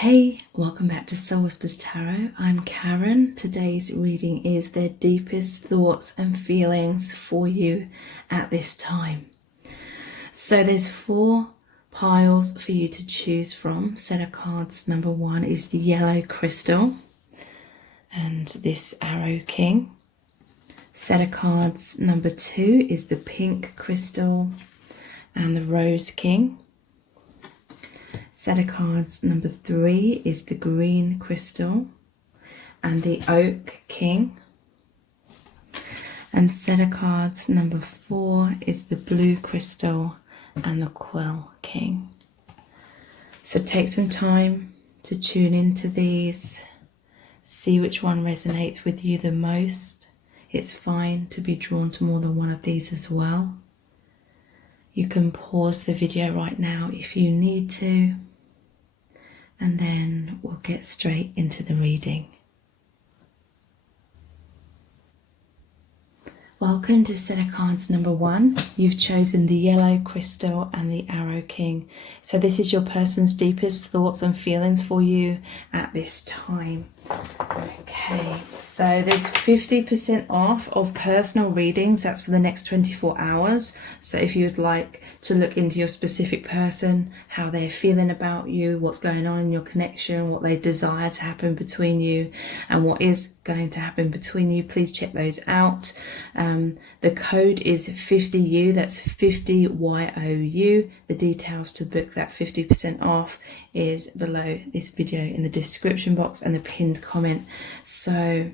Hey, welcome back to Soul Whispers Tarot. I'm Karen. Today's reading is their deepest thoughts and feelings for you at this time. So there's 4 piles for you to choose from. Set of cards number 1 is the yellow crystal and this arrow king. Set of cards number 2 is the pink crystal and the rose king. Set of cards number 3 is the green crystal and the oak king. And set of cards number 4 is the blue crystal and the quill king. So take some time to tune into these, see which one resonates with you the most. It's fine to be drawn to more than one of these as well. You can pause the video right now if you need to. And then we'll get straight into the reading. Welcome to set of cards number 1. You've chosen the yellow crystal and the arrow king. So this is your person's deepest thoughts and feelings for you at this time. Okay, so there's 50% off of personal readings. That's for the next 24 hours. So if you would like to look into your specific person, how they're feeling about you, what's going on in your connection, what they desire to happen between you, and what is going to happen between you, please check those out. The code is 50U, that's 50YOU. The details to book that 50% off is below this video in the description box and the pinned comment. So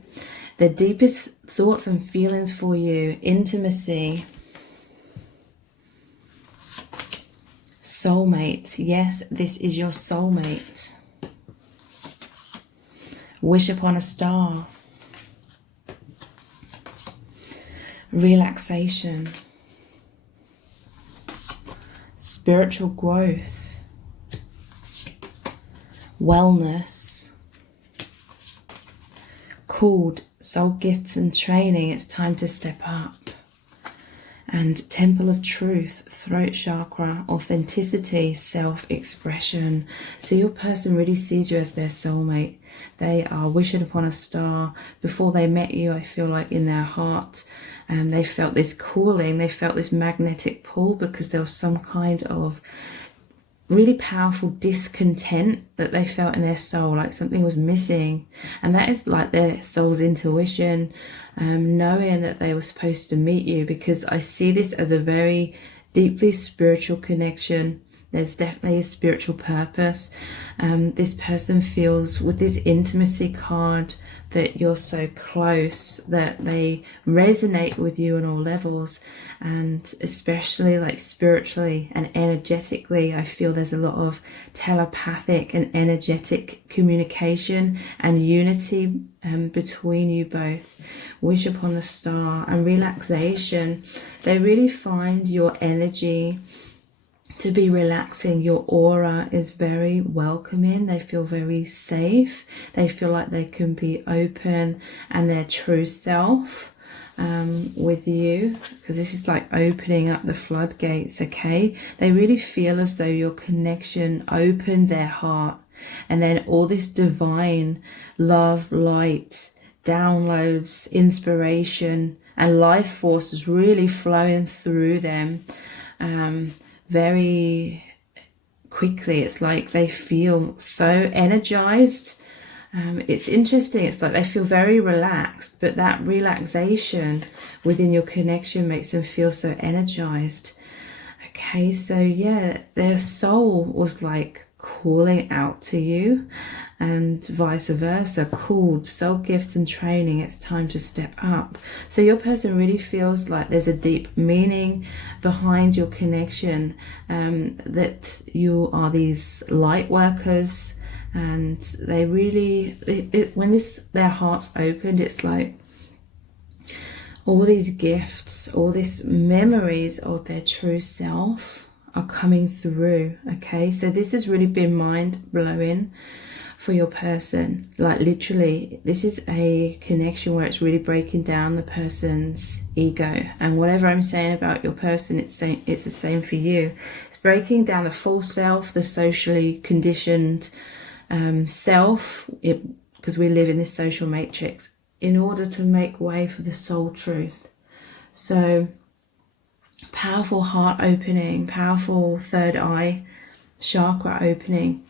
the deepest thoughts and feelings for you: intimacy, soulmate. Yes, this is your soulmate. Wish upon a star. Relaxation. Spiritual growth. Wellness. Called, soul gifts and training. It's time to step up. And temple of truth, throat chakra, authenticity, self-expression. So your person really sees you as their soulmate. They are wishing upon a star. Before they met you, I feel like in their heart, they felt this calling, they felt this magnetic pull, because there was some kind of really powerful discontent that they felt in their soul, like something was missing. And that is like their soul's intuition, knowing that they were supposed to meet you, because I see this as a very deeply spiritual connection. There's definitely a spiritual purpose. This person feels with this intimacy card that you're so close, that they resonate with you on all levels, and especially like spiritually and energetically. I feel there's a lot of telepathic and energetic communication and unity between you both. Wish upon the star and relaxation. They really find your energy to be relaxing. Your aura is very welcoming. They feel very safe. They feel like they can be open and their true self with you, because this is like opening up the floodgates. Okay, they really feel as though your connection opened their heart, and then all this divine love, light, downloads, inspiration and life force is really flowing through them very quickly. It's like they feel so energized. It's interesting, it's like they feel very relaxed, but that relaxation within your connection makes them feel so energized. Okay, so yeah, their soul was like calling out to you, and vice versa, called, soul gifts and training, it's time to step up. So your person really feels like there's a deep meaning behind your connection, that you are these light workers, and they really, when their heart's opened, it's like all these gifts, all these memories of their true self are coming through. Okay, so this has really been mind-blowing for your person. Like literally, this is a connection where it's really breaking down the person's ego, and whatever I'm saying about your person, it's the same for you. It's breaking down the false self, the socially conditioned self, because we live in this social matrix, in order to make way for the soul truth. So powerful heart opening, powerful third eye chakra opening.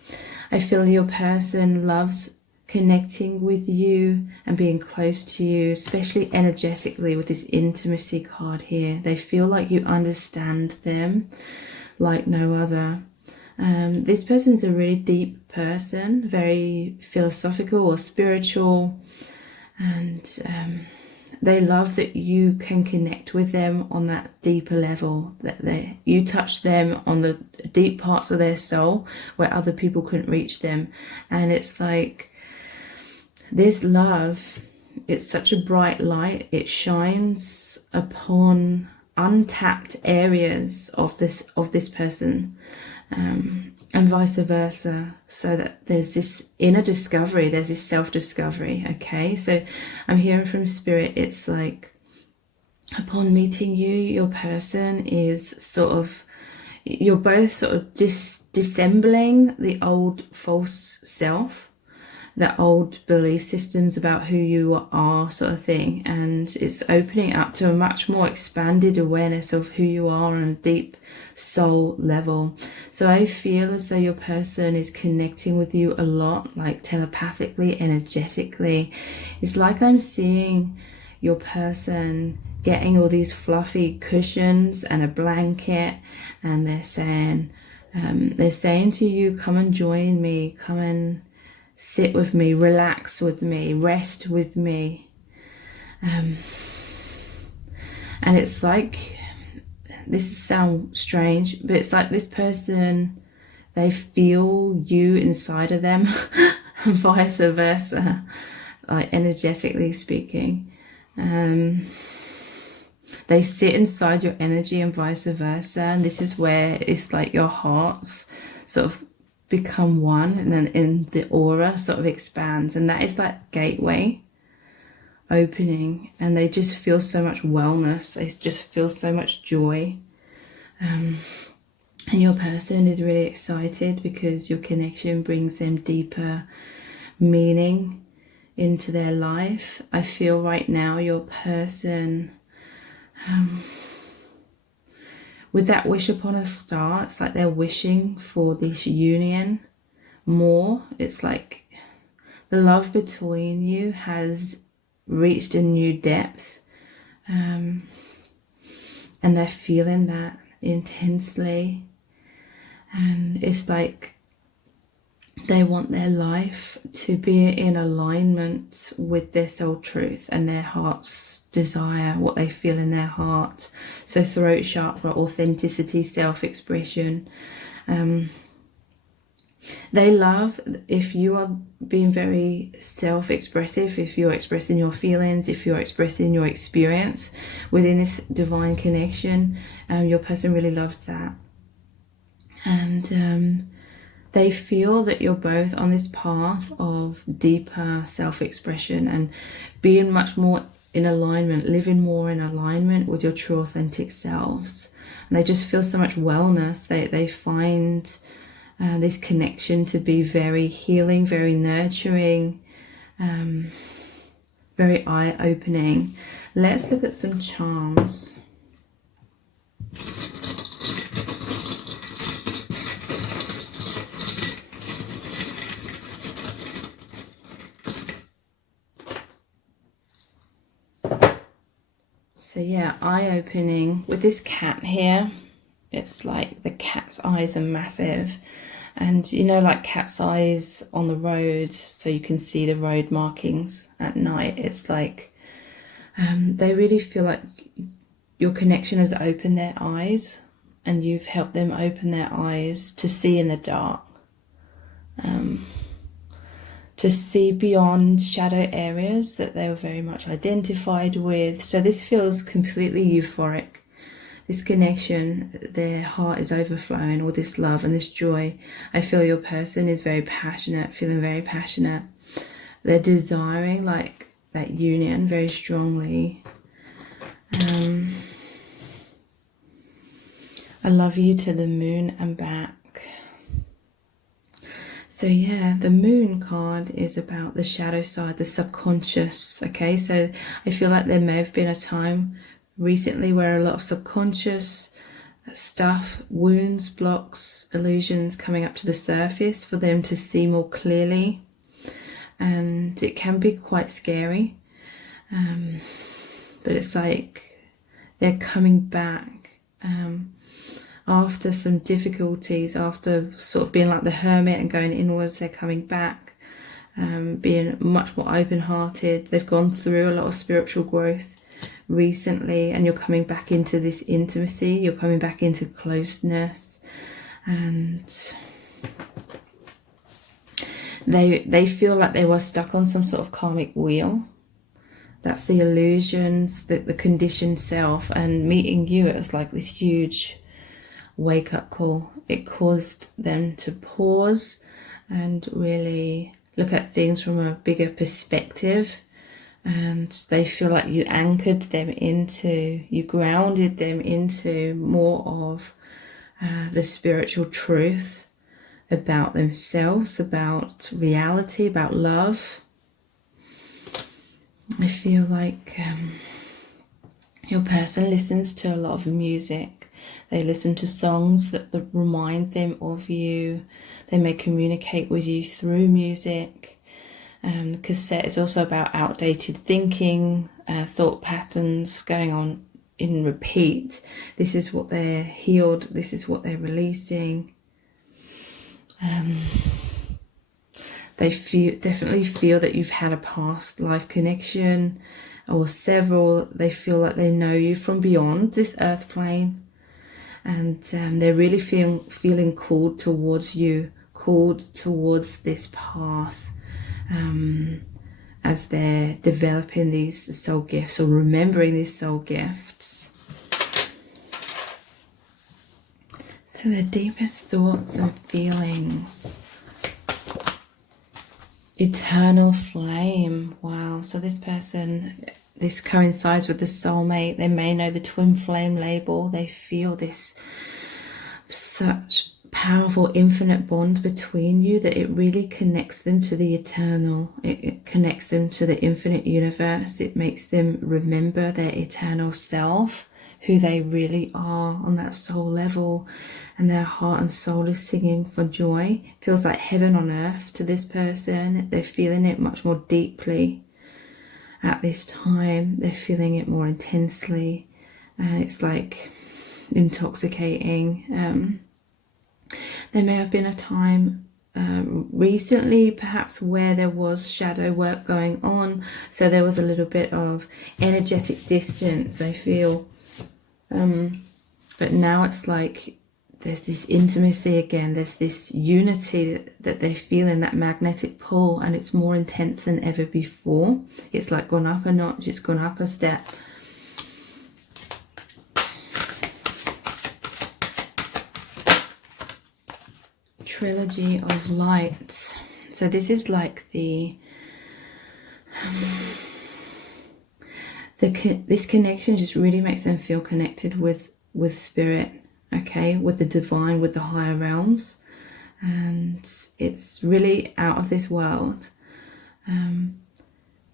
I feel your person loves connecting with you and being close to you, especially energetically with this intimacy card here. They feel like you understand them like no other. This person's a really deep person, very philosophical or spiritual, and they love that you can connect with them on that deeper level, that you touch them on the deep parts of their soul where other people couldn't reach them. And it's like this love, it's such a bright light. It shines upon untapped areas of this person, and vice versa, so that there's this inner discovery, there's this self-discovery. Okay, so I'm hearing from spirit, it's like upon meeting you, your person is sort of, you're both sort of dissembling the old false self, the old belief systems about who you are, sort of thing, and it's opening up to a much more expanded awareness of who you are on a deep soul level. So I feel as though your person is connecting with you a lot, like telepathically, energetically. It's like I'm seeing your person getting all these fluffy cushions and a blanket, and they're saying to you, come and join me, come and sit with me, relax with me, rest with me. And it's like, this sounds strange, but it's like this person, they feel you inside of them, and vice versa, like energetically speaking. They sit inside your energy and vice versa, and this is where it's like your hearts sort of become one, and then in the aura sort of expands, and that is that gateway opening, and they just feel so much wellness, they just feel so much joy, and your person is really excited because your connection brings them deeper meaning into their life. I feel right now your person, with that wish upon a star, it's like they're wishing for this union more. It's like the love between you has reached a new depth, and they're feeling that intensely, and it's like they want their life to be in alignment with their soul truth and their heart's desire, what they feel in their heart. So throat chakra, authenticity, self-expression. They love if you are being very self-expressive, if you're expressing your feelings, if you're expressing your experience within this divine connection. Your person really loves that, and they feel that you're both on this path of deeper self-expression and being much more in alignment, living more in alignment with your true authentic selves. And they just feel so much wellness. They find this connection to be very healing, very nurturing, very eye-opening. Let's look at some charms. So yeah, eye-opening with this cat here. It's like the cat's eyes are massive, and you know, like cat's eyes on the road, so you can see the road markings at night. It's like they really feel like your connection has opened their eyes, and you've helped them open their eyes to see in the dark, to see beyond shadow areas that they were very much identified with. So this feels completely euphoric. This connection, their heart is overflowing, all this love and this joy. I feel your person is very passionate, feeling very passionate. They're desiring like that union very strongly. I love you to the moon and back. So yeah, the moon card is about the shadow side, the subconscious. Okay, so I feel like there may have been a time recently where a lot of subconscious stuff, wounds, blocks, illusions coming up to the surface for them to see more clearly. And it can be quite scary. But it's like they're coming back after some difficulties, after sort of being like the hermit and going inwards. They're coming back, being much more open-hearted. They've gone through a lot of spiritual growth recently, and you're coming back into this intimacy, you're coming back into closeness, and they feel like they were stuck on some sort of karmic wheel. That's the illusions, the conditioned self, and meeting you, it was like this huge wake-up call. It caused them to pause and really look at things from a bigger perspective, and they feel like you anchored them into, you grounded them into more of the spiritual truth about themselves, about reality, about love. I feel like your person listens to a lot of music. They listen to songs that remind them of you. They may communicate with you through music. Cassette is also about outdated thinking, thought patterns going on in repeat. This is what they're healed. This is what they're releasing. They definitely feel that you've had a past life connection or several. They feel like they know you from beyond this earth plane, and they're really feeling called towards you, called towards this path as they're developing these soul gifts or remembering these soul gifts. So their deepest thoughts and feelings. Eternal flame. Wow. So this person, this coincides with the soulmate. They may know the twin flame label. They feel this such powerful infinite bond between you that it really connects them to the eternal. It connects them to the infinite universe. It makes them remember their eternal self, who they really are on that soul level, and their heart and soul is singing for joy. It feels like heaven on earth to this person. They're feeling it much more deeply at this time. They're feeling it more intensely, and it's like intoxicating. There may have been a time recently perhaps where there was shadow work going on, so there was a little bit of energetic distance, I feel, but now it's like there's this intimacy again. There's this unity that they feel in, that magnetic pull, and it's more intense than ever before. It's like gone up a notch, it's gone up a step. Trilogy of light. So this is like this connection just really makes them feel connected with spirit, okay, with the divine, with the higher realms, and it's really out of this world.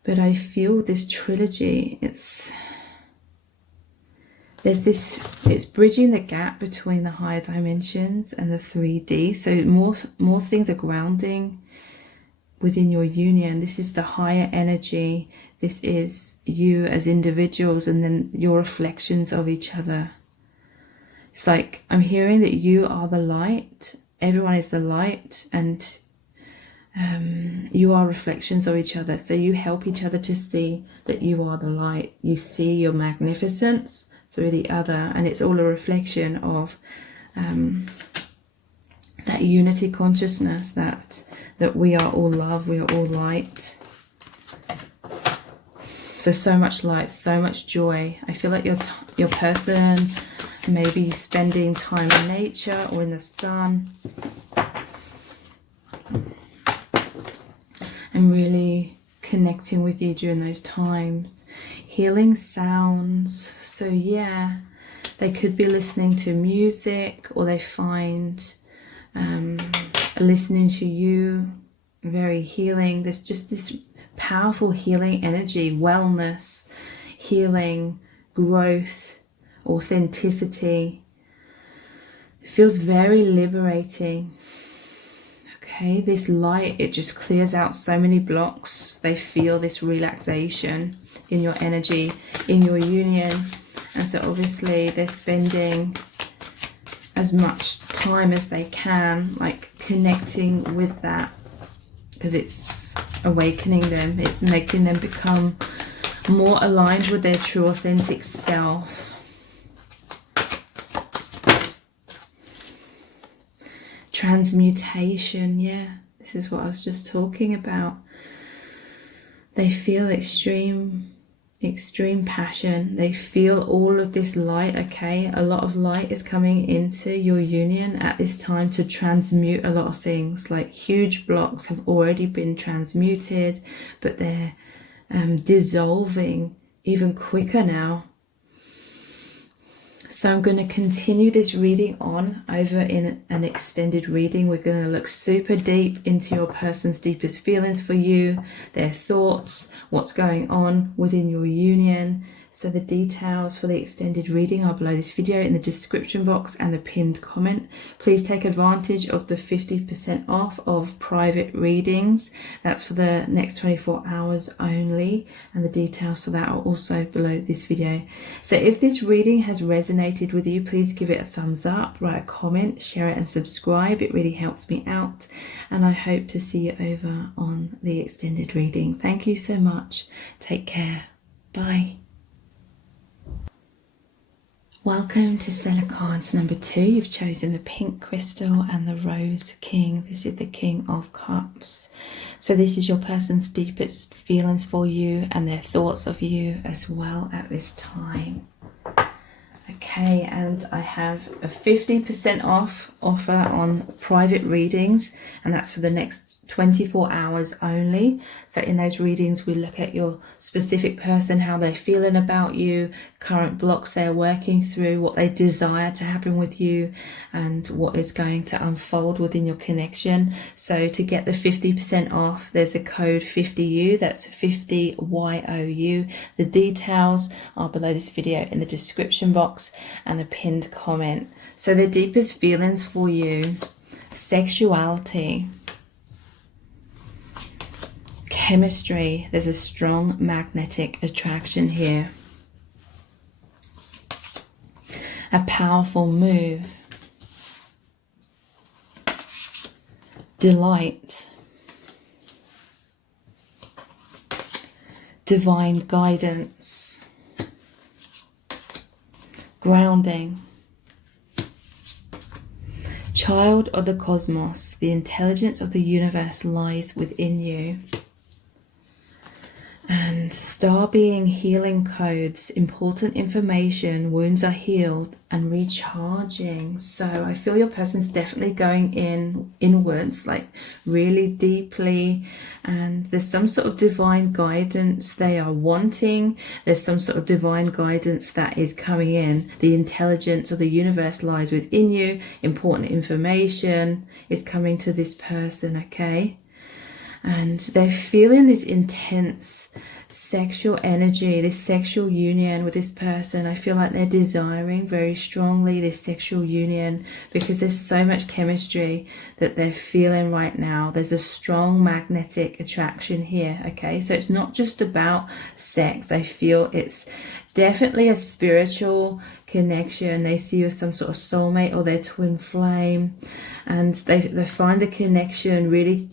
But I feel this trilogy, it's bridging the gap between the higher dimensions and the 3D. So more things are grounding within your union. This is the higher energy. This is you as individuals, and then your reflections of each other. It's like I'm hearing that you are the light. Everyone is the light, and you are reflections of each other. So you help each other to see that you are the light. You see your magnificence through the other, and it's all a reflection of that unity consciousness, that we are all love, we are all light. So much light, so much joy. I feel like your person may be spending time in nature or in the sun, and really connecting with you during those times. Healing sounds. So yeah, they could be listening to music, or they find listening to you, very healing. There's just this powerful healing energy, wellness, healing, growth, authenticity. It feels very liberating. Okay, this light, it just clears out so many blocks. They feel this relaxation in your energy, in your union. And so obviously they're spending as much time as they can, like connecting with that, because it's awakening them. It's making them become more aligned with their true authentic self. Transmutation, yeah, this is what I was just talking about. They feel extreme passion. They feel all of this light, okay? A lot of light is coming into your union at this time to transmute a lot of things. Like huge blocks have already been transmuted, but they're dissolving even quicker now. So I'm going to continue this reading on over in an extended reading. We're going to look super deep into your person's deepest feelings for you, their thoughts, what's going on within your union. So the details for the extended reading are below this video in the description box and the pinned comment. Please take advantage of the 50% off of private readings. That's for the next 24 hours only, and the details for that are also below this video. So if this reading has resonated with you, please give it a thumbs up, write a comment, share it and subscribe. It really helps me out, and I hope to see you over on the extended reading. Thank you so much. Take care. Bye. Welcome to Stellar Cards number 2. You've chosen the pink crystal and the rose king. This is the King of Cups. So this is your person's deepest feelings for you and their thoughts of you as well at this time. Okay, and I have a 50% off offer on private readings, and that's for the next 24 hours only. So in those readings we look at your specific person, how they're feeling about you, current blocks they're working through, what they desire to happen with you, and what is going to unfold within your connection. So to get the 50% off, there's the code 50U, that's 50YOU. The details are below this video in the description box and the pinned comment. So the deepest feelings for you: sexuality, chemistry. There's a strong magnetic attraction here. A powerful move. Delight. Divine guidance. Grounding. Child of the cosmos. The intelligence of the universe lies within you. And star being healing codes, important information, wounds are healed and recharging. So I feel your person's definitely going inwards, like really deeply, and there's some sort of divine guidance they are wanting. There's some sort of divine guidance that is coming in. The intelligence of the universe lies within you. Important information is coming to this person, okay? And they're feeling this intense sexual energy, this sexual union with this person. I feel like they're desiring very strongly this sexual union because there's so much chemistry that they're feeling right now. There's a strong magnetic attraction here, okay? So it's not just about sex. I feel it's definitely a spiritual connection. They see you as some sort of soulmate or their twin flame, and they find the connection really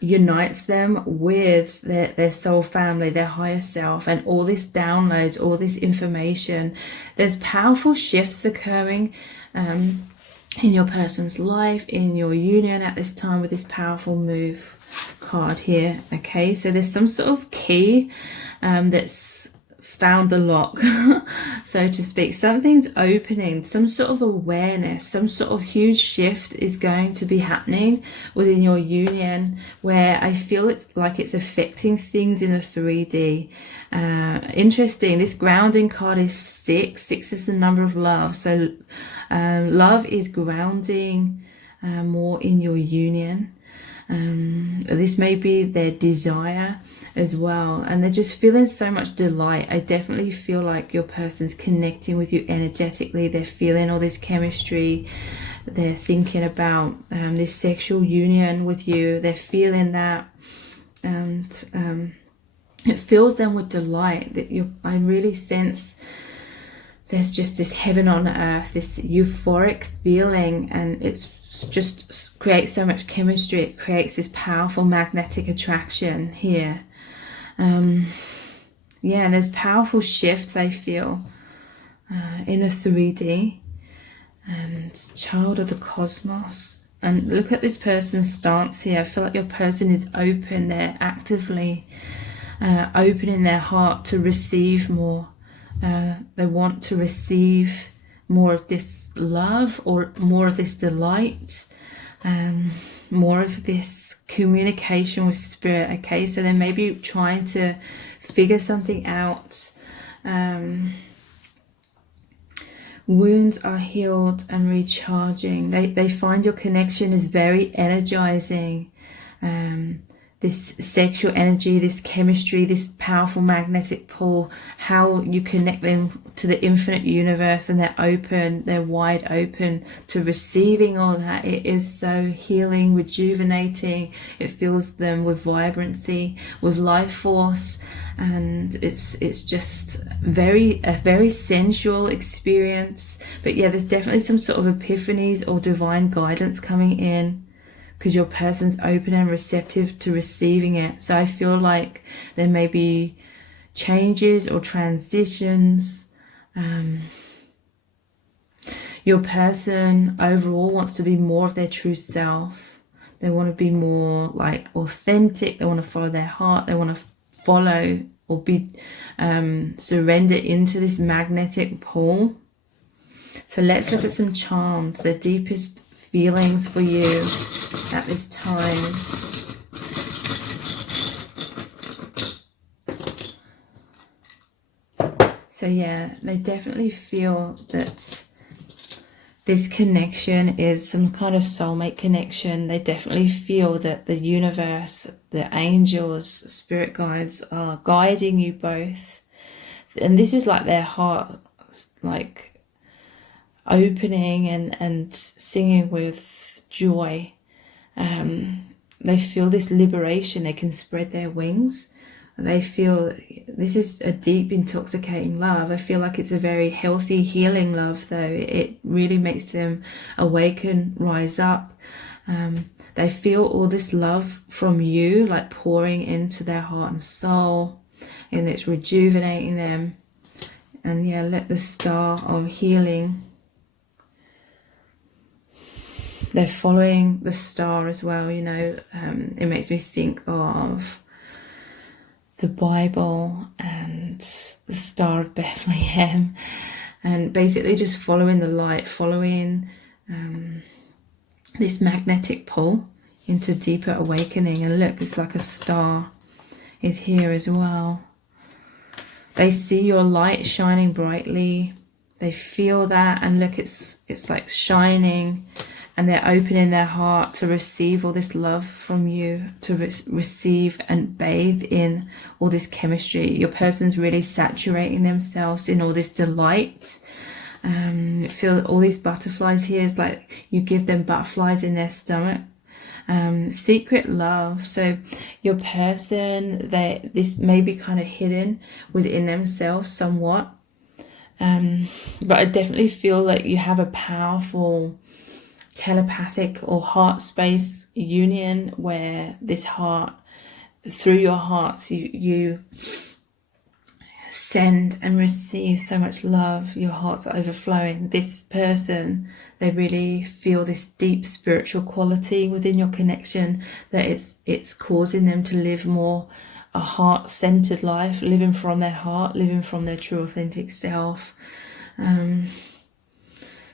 unites them with their soul family, their higher self, and all this downloads, all this information. There's powerful shifts occurring in your person's life, in your union at this time with this powerful move card here, okay? So there's some sort of key that's found the lock, so to speak. Something's opening, some sort of awareness, some sort of huge shift is going to be happening within your union, where I feel it's like it's affecting things in the 3D. Interesting, this grounding card is 6. 6 is the number of love. So love is grounding, more in your union. This may be their desire as well, and they're just feeling so much delight. I definitely feel like your person's connecting with you energetically. They're feeling all this chemistry. They're thinking about this sexual union with you. They're feeling that, and it fills them with delight. That I really sense there's just this heaven on earth, this euphoric feeling, and it's just creates so much chemistry. It creates this powerful magnetic attraction here. Yeah, there's powerful shifts I feel in the 3D. And child of the cosmos. And look at this person's stance here. I feel like your person is open. They're actively opening their heart to receive more. They want to receive more of this love, or more of this delight, more of this communication with spirit. Okay, so they may be trying to figure something out. Wounds are healed and recharging. They find your connection is very energizing. This sexual energy, this chemistry, this powerful magnetic pull, how you connect them to the infinite universe, and they're open, they're wide open to receiving all that. It is so healing, rejuvenating. It fills them with vibrancy, with life force, and it's just a very sensual experience. But yeah, there's definitely some sort of epiphanies or divine guidance coming in, because your person's open and receptive to receiving it. So I feel like there may be changes or transitions. Your person overall wants to be more of their true self. They want to be more like authentic. They want to follow their heart. They want to follow or be surrender into this magnetic pull. So let's look at some charms, the deepest feelings for you at this time. So yeah, they definitely feel that this connection is some kind of soulmate connection. They definitely feel that the universe, the angels, spirit guides are guiding you both. And this is like their heart, like opening and singing with joy. They feel this liberation. They can spread their wings. They feel this is a deep, intoxicating love. I feel like it's a very healthy, healing love, though. It really makes them awaken, rise up. They feel all this love from you, like pouring into their heart and soul, and it's rejuvenating them. And yeah, let the star of healing, they're following the star as well, you know. It makes me think of the Bible and the Star of Bethlehem, and basically just following the light, following this magnetic pull into deeper awakening. And look, it's like a star is here as well. They see your light shining brightly. They feel that, and look, it's like shining, and they're opening their heart to receive all this love from you, to receive and bathe in all this chemistry. Your person's really saturating themselves in all this delight. Feel all these butterflies here. It's like you give them butterflies in their stomach. Secret love. So your person, this may be kind of hidden within themselves somewhat. But I definitely feel like you have a powerful telepathic or heart space union, where this heart, through your hearts, you send and receive so much love. Your hearts are overflowing. This person, they really feel this deep spiritual quality within your connection, that it's causing them to live more a heart-centered life, living from their heart, living from their true authentic self.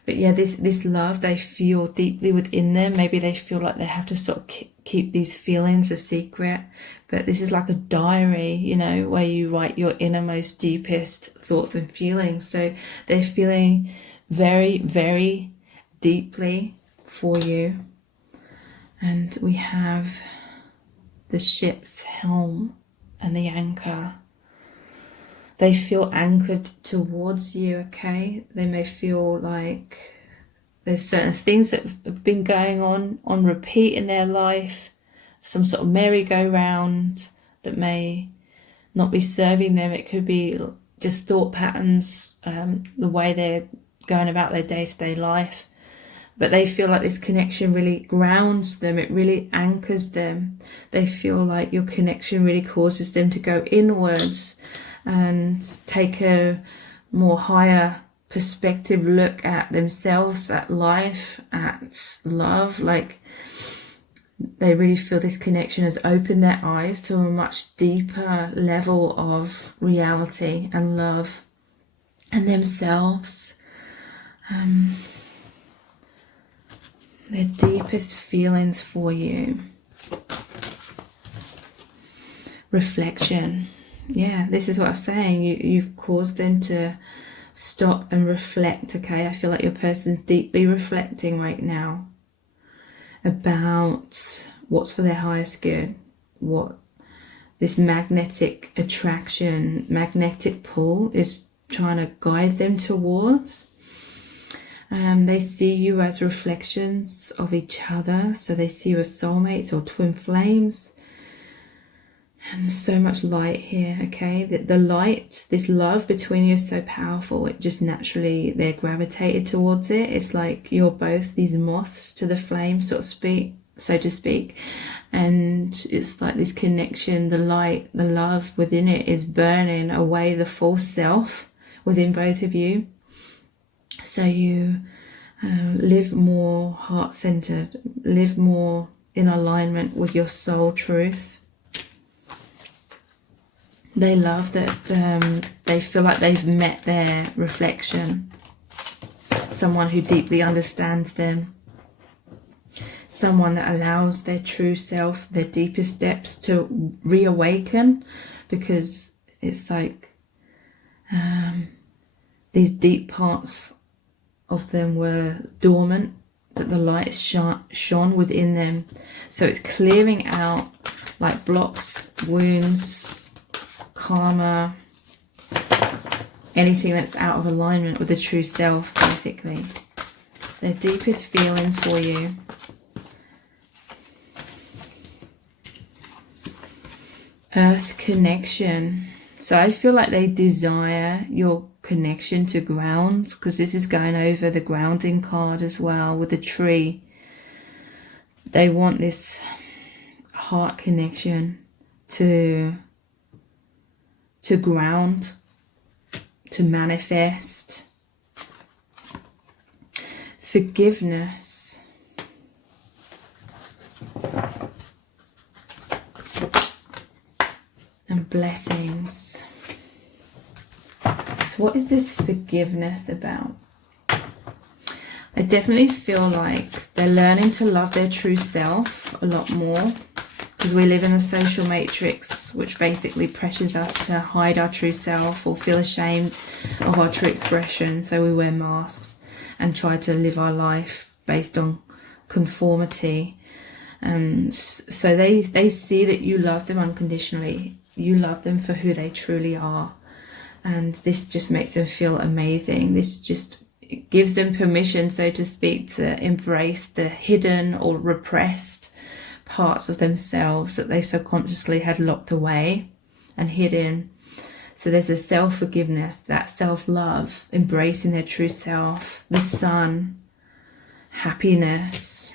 But yeah, this love they feel deeply within them. Maybe they feel like they have to sort of keep these feelings a secret. But this is like a diary, you know, where you write your innermost, deepest thoughts and feelings. So they're feeling very, very deeply for you. And we have the ship's helm and the anchor. They feel anchored towards you, okay? They may feel like there's certain things that have been going on repeat in their life, some sort of merry-go-round that may not be serving them. It could be just thought patterns, the way they're going about their day-to-day life. But they feel like this connection really grounds them. It really anchors them. They feel like your connection really causes them to go inwards and take a more higher perspective look at themselves, at life, at love. Like they really feel this connection has opened their eyes to a much deeper level of reality and love and themselves. Their deepest feelings for you. Reflection. Yeah, this is what I'm saying. You've caused them to stop and reflect, okay? I feel like your person's deeply reflecting right now about what's for their highest good, what this magnetic attraction, magnetic pull is trying to guide them towards. They see you as reflections of each other, so they see you as soulmates or twin flames. And there's so much light here, okay? The light, this love between you is so powerful. It just naturally, they're gravitated towards it. It's like you're both these moths to the flame, so to speak. And it's like this connection, the light, the love within it is burning away the false self within both of you. So you live more heart-centered, live more in alignment with your soul truth. They love that they feel like they've met their reflection, someone who deeply understands them, someone that allows their true self, their deepest depths to reawaken, because it's like these deep parts of them were dormant, but the light shone within them. So it's clearing out like blocks, wounds, karma, anything that's out of alignment with the true self, basically. Their deepest feelings for you. Earth connection. So I feel like they desire your connection to ground, because this is going over the grounding card as well with the tree. They want this heart connection to ground, to manifest. Forgiveness. And blessings. So what is this forgiveness about? I definitely feel like they're learning to love their true self a lot more, because we live in a social matrix which basically pressures us to hide our true self or feel ashamed of our true expression. So we wear masks and try to live our life based on conformity. And so they see that you love them unconditionally. You love them for who they truly are. And this just makes them feel amazing. This just gives them permission, so to speak, to embrace the hidden or repressed parts of themselves that they subconsciously had locked away and hidden. So there's a self-forgiveness, that self-love, embracing their true self, the sun, happiness.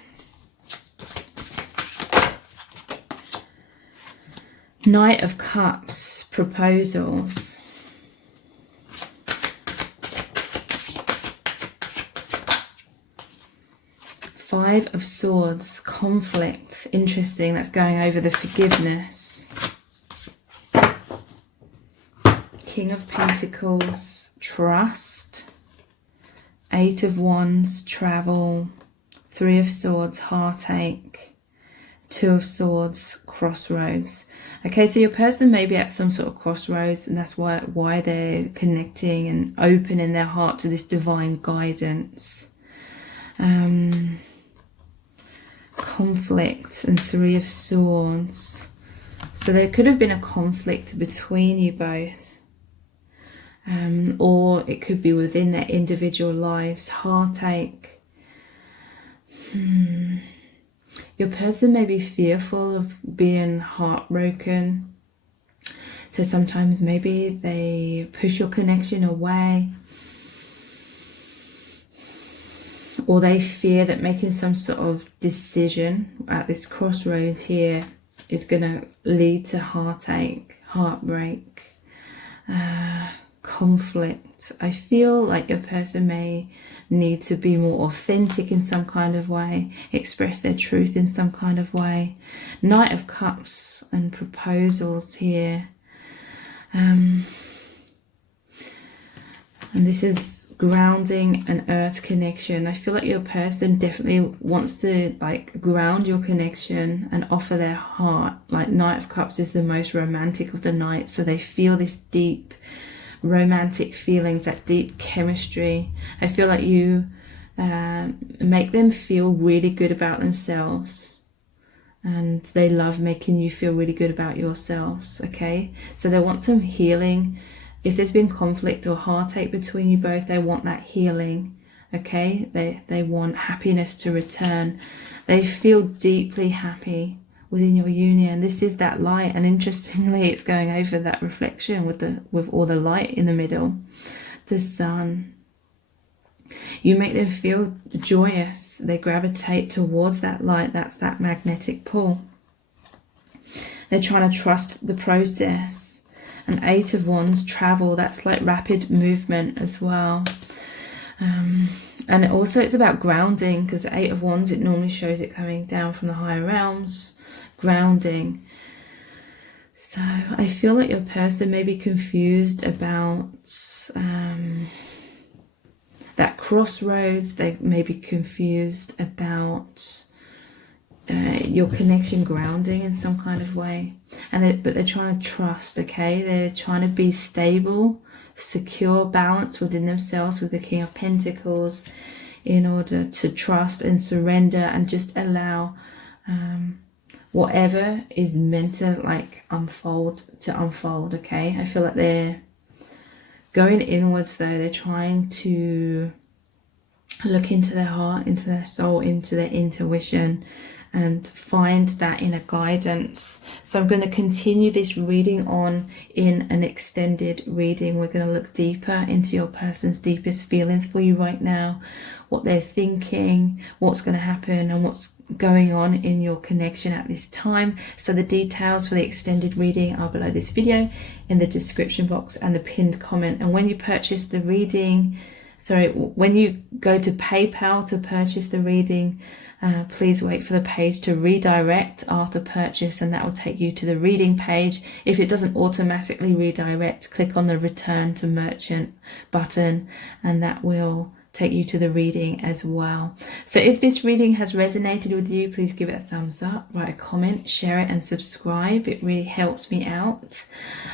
Knight of Cups, proposals. Five of Swords, conflict. Interesting, that's going over the forgiveness. King of Pentacles, trust. Eight of Wands, travel. Three of Swords, heartache. Two of Swords, crossroads. Okay, so your person may be at some sort of crossroads, and that's why they're connecting and opening their heart to this divine guidance. conflict and Three of Swords. So there could have been a conflict between you both, or it could be within their individual lives. Heartache. Your person may be fearful of being heartbroken. So sometimes maybe they push your connection away, or they fear that making some sort of decision at this crossroads here is going to lead to heartache, heartbreak, conflict. I feel like your person may need to be more authentic in some kind of way, express their truth in some kind of way. Knight of Cups and proposals here. And this is grounding and earth connection. I feel like your person definitely wants to like ground your connection and offer their heart. Like Knight of Cups is the most romantic of the knights, so they feel this deep romantic feelings, that deep chemistry. I feel like you make them feel really good about themselves, and they love making you feel really good about yourselves. Okay, so they want some healing. If there's been conflict or heartache between you both, they want that healing. Okay, they want happiness to return. They feel deeply happy within your union. This is that light, and interestingly it's going over that reflection with all the light in the middle, the sun. You make them feel joyous. They gravitate towards that light. That's that magnetic pull. They're trying to trust the process. An Eight of Wands, travel, that's like rapid movement as well. And also it's about grounding, because the Eight of Wands, it normally shows it coming down from the higher realms. Grounding. So I feel like your person may be confused about that crossroads. They may be confused about your connection grounding in some kind of way, and but they're trying to trust. Okay, they're trying to be stable, secure, balance within themselves with the King of Pentacles, in order to trust and surrender and just allow whatever is meant to like unfold. Okay, I feel like they're going inwards though. They're trying to look into their heart, into their soul, into their intuition, and find that inner guidance. So I'm going to continue this reading on in an extended reading. We're going to look deeper into your person's deepest feelings for you right now, what they're thinking, what's going to happen, and what's going on in your connection at this time. So the details for the extended reading are below this video in the description box and the pinned comment. And when you purchase the reading, when you go to PayPal to purchase the reading, please wait for the page to redirect after purchase, and that will take you to the reading page. If it doesn't automatically redirect, click on the return to merchant button, and that will take you to the reading as well. So if this reading has resonated with you, please give it a thumbs up, write a comment, share it and subscribe. It really helps me out,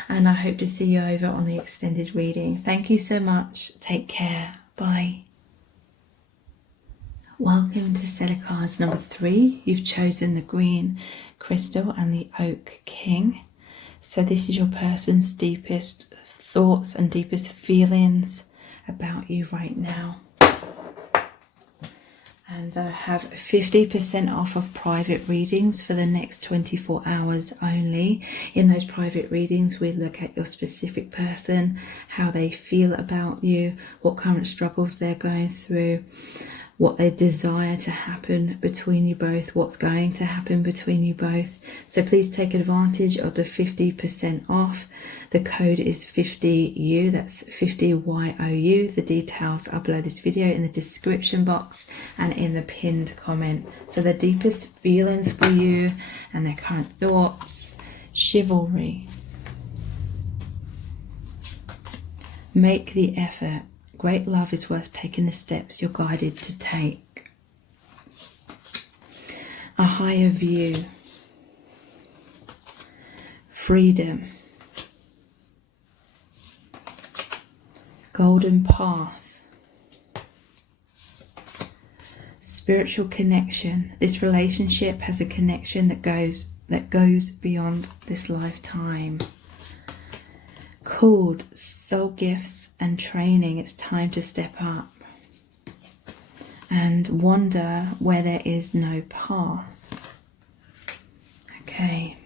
and I hope to see you over on the extended reading. Thank you so much. Take care. Bye. Welcome to set of cards number 3. You've chosen the green crystal and the oak king. So this is your person's deepest thoughts and deepest feelings about you right now. And I have 50% off of private readings for the next 24 hours only. In those private readings, we look at your specific person, how they feel about you, what current struggles they're going through, what they desire to happen between you both, what's going to happen between you both. So please take advantage of the 50% off. The code is 50U, that's 50YOU. The details are below this video in the description box and in the pinned comment. So the deepest feelings for you and their current thoughts. Chivalry. Make the effort. Great love is worth taking the steps you're guided to take. A higher view. Freedom. Golden path. spiritual connection. This relationship has a connection that goes beyond this lifetime. Called soul gifts and training. It's time to step up and wander where there is no path. Okay.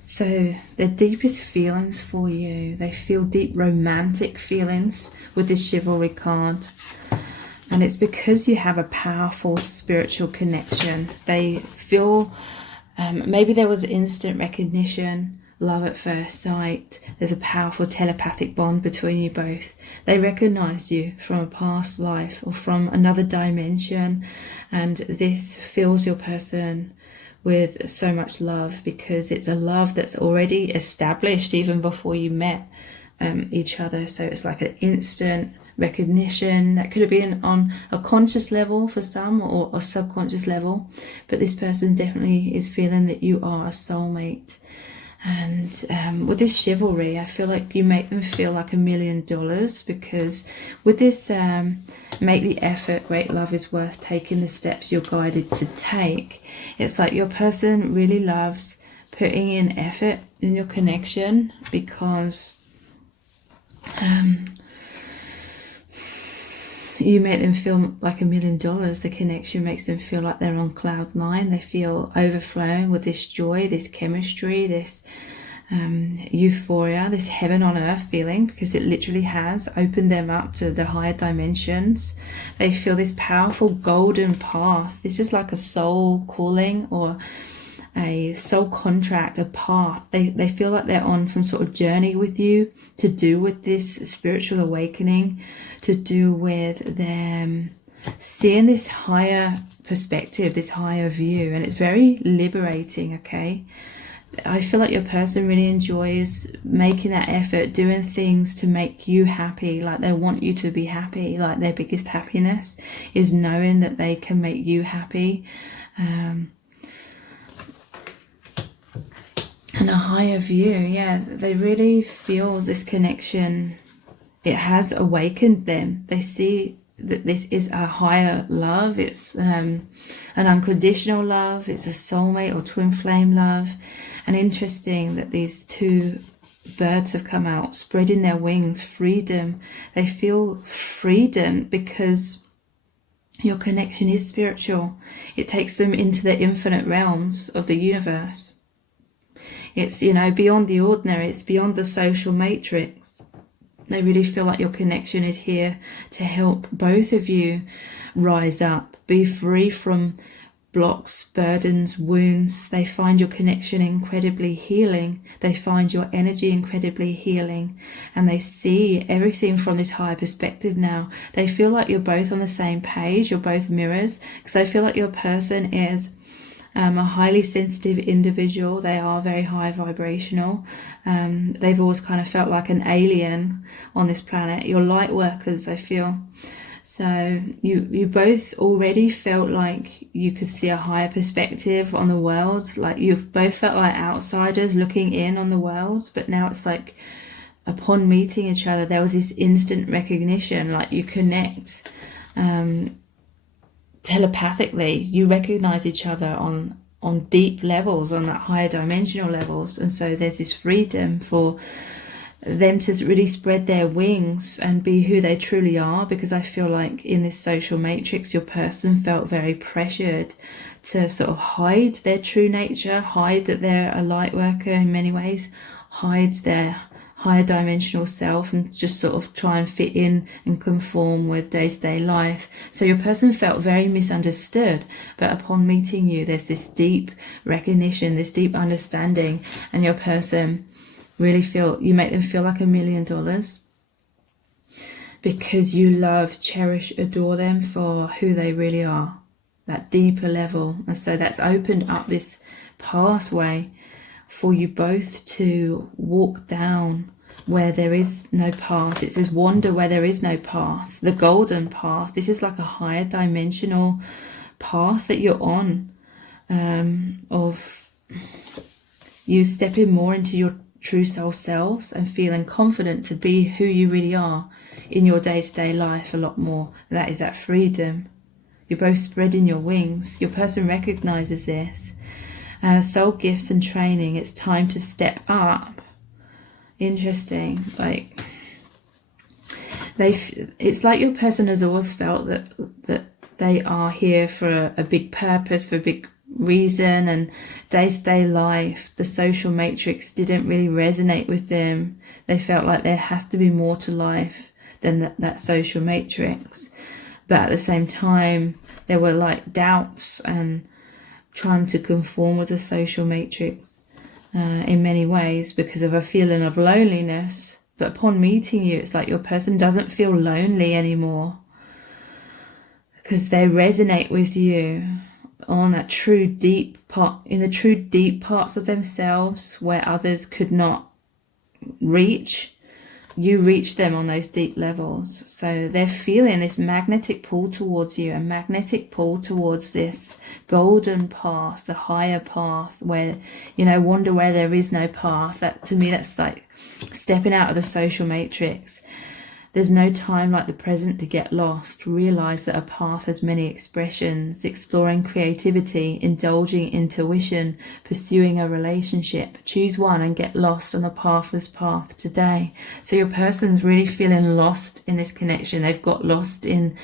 So the deepest feelings for you, they feel deep romantic feelings with this chivalry card. And it's because you have a powerful spiritual connection. They feel, maybe there was instant recognition, love at first sight. There's a powerful telepathic bond between you both. They recognize you from a past life or from another dimension. And this fills your person with so much love, because it's a love that's already established even before you met each other. So it's like an instant recognition that could have been on a conscious level for some, or a subconscious level, but this person definitely is feeling that you are a soulmate. And with this chivalry, I feel like you make them feel like $1 million, because with this make the effort, great love is worth taking the steps you're guided to take. It's like your person really loves putting in effort in your connection, because you make them feel like $1 million. The connection makes them feel like they're on cloud 9. They feel overflowing with this joy, this chemistry, this euphoria, this heaven on earth feeling, because it literally has opened them up to the higher dimensions. They feel this powerful golden path. This is like a soul calling or a soul contract, a path. They feel like they're on some sort of journey with you to do with this spiritual awakening, to do with them seeing this higher perspective, this higher view. And it's very liberating, okay? I feel like your person really enjoys making that effort, doing things to make you happy. Like they want you to be happy. Like their biggest happiness is knowing that they can make you happy. And a higher view, yeah, they really feel this connection. It has awakened them. They see that this is a higher love. It's an unconditional love. It's a soulmate or twin flame love. And interesting that these two birds have come out, spreading their wings, freedom. They feel freedom because your connection is spiritual. It takes them into the infinite realms of the universe. It's, you know, beyond the ordinary. It's beyond the social matrix. They really feel like your connection is here to help both of you rise up, be free from blocks, burdens, wounds. They find your connection incredibly healing. They find your energy incredibly healing, and they see everything from this higher perspective now. They feel like you're both on the same page. You're both mirrors, because I feel like your person is a highly sensitive individual. They are very high vibrational. They've always kind of felt like an alien on this planet. You're light workers, I feel. So you both already felt like you could see a higher perspective on the world. Like you've both felt like outsiders looking in on the world. But now it's like upon meeting each other, there was this instant recognition. Like you connect telepathically. You recognize each other on deep levels, on that higher dimensional levels. And so there's this freedom for them to really spread their wings and be who they truly are, because I feel like in this social matrix, your person felt very pressured to sort of hide their true nature, hide that they're a light worker in many ways, hide their higher dimensional self, and just sort of try and fit in and conform with day-to-day life. So your person felt very misunderstood, but upon meeting you, there's this deep recognition, this deep understanding, and your person really feel, you make them feel like $1 million, because you love, cherish, adore them for who they really are, that deeper level. And so that's opened up this pathway for you both to walk down where there is no path. It says wander where there is no path, the golden path. This is like a higher dimensional path that you're on, of you stepping more into your true soul selves and feeling confident to be who you really are in your day-to-day life a lot more. And that is that freedom. You're both spreading your wings. Your person recognizes this. Soul gifts and training. It's time to step up. Interesting. Like, it's like your person has always felt that they are here for a big purpose, for a big reason, and day-to-day life, the social matrix didn't really resonate with them. They felt like there has to be more to life than that social matrix. But at the same time, there were like doubts and trying to conform with the social matrix in many ways because of a feeling of loneliness. But upon meeting you, it's like your person doesn't feel lonely anymore because they resonate with you on that true deep part, in the true deep parts of themselves where others could not reach. You reach them on those deep levels. So they're feeling this magnetic pull towards you, a magnetic pull towards this golden path, the higher path, where, you know, wonder where there is no path. That, to me, that's like stepping out of the social matrix. There's no time like the present to get lost. Realize that a path has many expressions, exploring creativity, indulging intuition, pursuing a relationship. Choose one and get lost on a pathless path today. So your person's really feeling lost in this connection. They've got lost in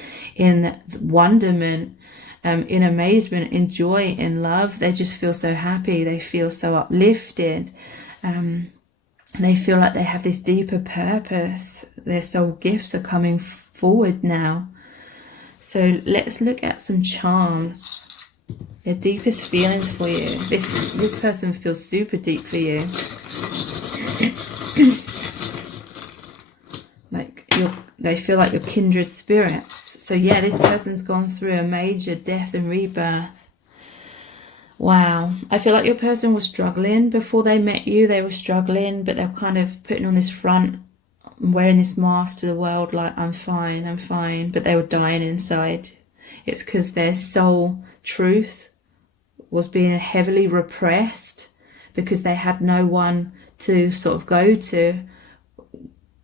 wonderment, in amazement, in joy, in love. They just feel so happy. They feel so uplifted. They feel like they have this deeper purpose. Their soul gifts are coming forward now. So let's look at some charms. Their deepest feelings for you. This person feels super deep for you. They feel like you're kindred spirits. So yeah, this person's gone through a major death and rebirth. Wow. I feel like your person was struggling before they met you. They were struggling, but they're kind of putting on this front, wearing this mask to the world like, I'm fine, I'm fine. But they were dying inside. It's because their soul truth was being heavily repressed because they had no one to sort of go to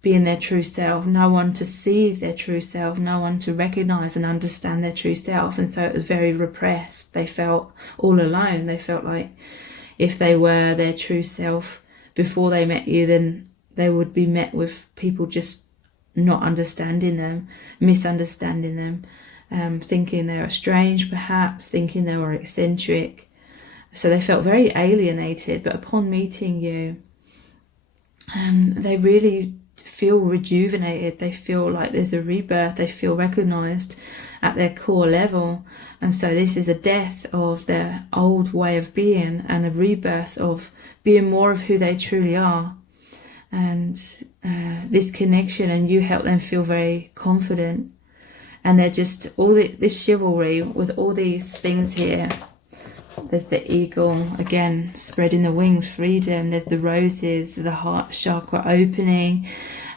being their true self, no one to see their true self, no one to recognize and understand their true self. And so it was very repressed. They felt all alone. They felt like if they were their true self before they met you, then they would be met with people just not understanding them, misunderstanding them, thinking they were strange, perhaps thinking they were eccentric. So they felt very alienated. But upon meeting you, they really feel rejuvenated. They feel like there's a rebirth. They feel recognized at their core level. And so this is a death of their old way of being and a rebirth of being more of who they truly are. And this connection, and you help them feel very confident. And they're just all this chivalry with all these things here. There's the eagle, again, spreading the wings, freedom. There's the roses, the heart chakra opening,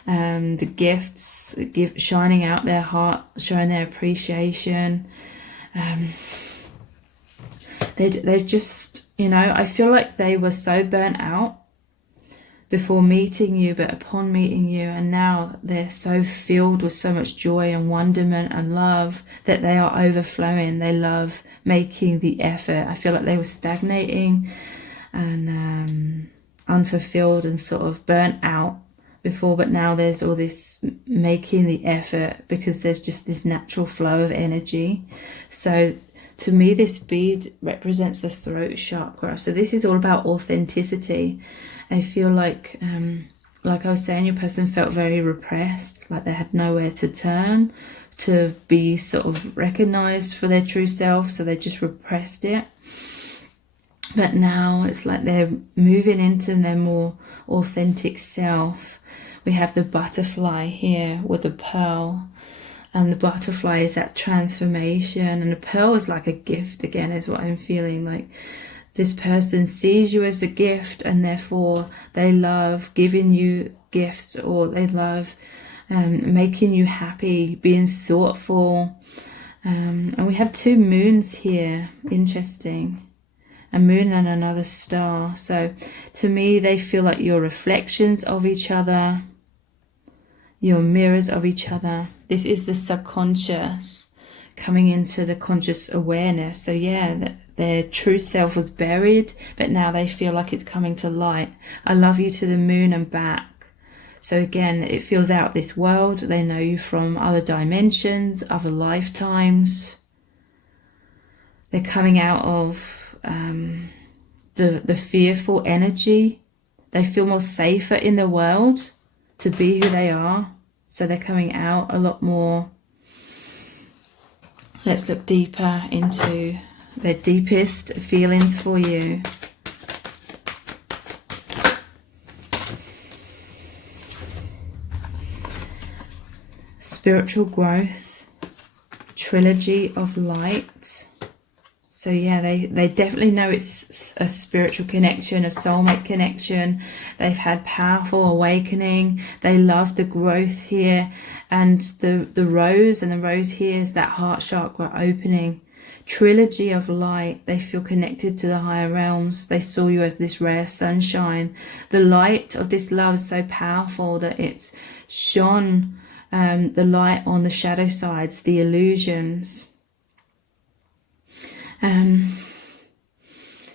the gifts, shining out their heart, showing their appreciation. They've just, you know, I feel like they were so burnt out before meeting you, but upon meeting you, and now they're so filled with so much joy and wonderment and love that they are overflowing. They love making the effort. I feel like they were stagnating and unfulfilled and sort of burnt out before, but now there's all this making the effort because there's just this natural flow of energy. So to me, this bead represents the throat chakra. So this is all about authenticity. I feel like I was saying, your person felt very repressed, like they had nowhere to turn to be sort of recognized for their true self, so they just repressed it. But now it's like they're moving into their more authentic self. We have the butterfly here with the pearl, and the butterfly is that transformation, and the pearl is like a gift again, is what I'm feeling like. This person sees you as a gift, and therefore they love giving you gifts, or they love making you happy, being thoughtful. And we have two moons here, interesting. A moon and another star. So to me, they feel like you're reflections of each other, you're mirrors of each other. This is the subconscious coming into the conscious awareness. So yeah, that their true self was buried, but now they feel like it's coming to light. I love you to the moon and back. So again, it feels out this world. They know you from other dimensions, other lifetimes. They're coming out of the fearful energy. They feel more safer in the world to be who they are. So they're coming out a lot more. Let's look deeper into their deepest feelings for you. Spiritual growth, trilogy of light. So yeah, they definitely know it's a spiritual connection, a soulmate connection. They've had powerful awakening. They love the growth here. And the rose, and the rose here is that heart chakra opening. Trilogy of light. They feel connected to the higher realms. They saw you as this rare sunshine. The light of this love is so powerful that it's shone the light on the shadow sides, the illusions.